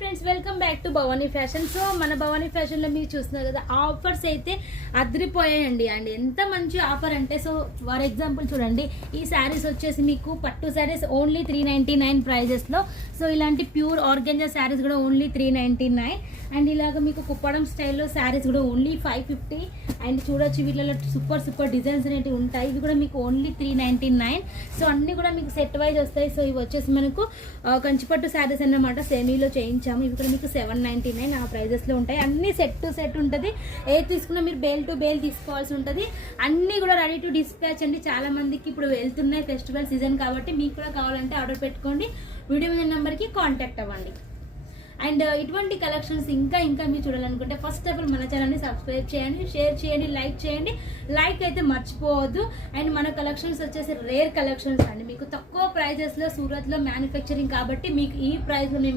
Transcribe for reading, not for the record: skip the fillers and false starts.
Friends, welcome back to Bhavani fashion. So మన Bhavani fashion లో మీరు చూస్తున్నారు కదా, ఆఫర్స్ అయితే అదిరిపోయాయండి. అండ్ ఎంత మంచి ఆఫర్ అంటే, సో ఫర్ ఎగ్జాంపుల్ చూడండి, ఈ శారీస్ వచ్చేసి మీకు పట్టు శారీస్ ఓన్లీ 399 ప్రైజెస్ లో. సో ఇలాంటి ప్యూర్ ఆర్గెంజా శారీస్ కూడా ఓన్లీ 399. అండ్ ఇలాగ మీకు కుప్పడం స్టైల్లో శారీస్ కూడా ఓన్లీ 550. అండ్ చూడొచ్చు, వీటిలో సూపర్ డిజైన్స్ అనేవి ఉంటాయి. ఇవి కూడా మీకు ఓన్లీ 399. సో అన్ని కూడా మీకు సెట్ వైజ్ వస్తాయి. సో ఇవి వచ్చేసి మనకు కంచిపట్టు శారీస్ అన్నమాట, సెమీలో చేయించాము. ఇవి కూడా మీకు 799 ఆ ప్రైజెస్లో ఉంటాయి. అన్ని సెట్ టు సెట్ ఉంటుంది. ఏది తీసుకున్నా మీరు బేల్ టు బేల్ తీసుకోవాల్సి ఉంటుంది. అన్నీ కూడా రెడీ టు డిస్పాచ్ అండి. చాలా మందికి ఇప్పుడు వెళ్తున్నాయి ఫెస్టివల్ సీజన్ కాబట్టి, మీకు కూడా కావాలంటే ఆర్డర్ పెట్టుకోండి. వీడియో మీద నెంబర్కి కాంటాక్ట్ అవ్వండి. అండ్ ఇటువంటి కలెక్షన్స్ ఇంకా మీరు చూడాలనుకుంటే ఫస్ట్ ఆఫ్ ఆల్ మన ఛానల్ని సబ్స్క్రైబ్ చేయండి, షేర్ చేయండి, లైక్ చేయండి. లైక్ అయితే మర్చిపోవద్దు. అండ్ మన కలెక్షన్స్ వచ్చేసి రేర్ కలెక్షన్స్ అండి. మీకు తక్కువ ప్రైజెస్లో సూరత్లో మ్యానుఫ్యాక్చరింగ్ కాబట్టి మీకు ఈ ప్రైస్లో మేము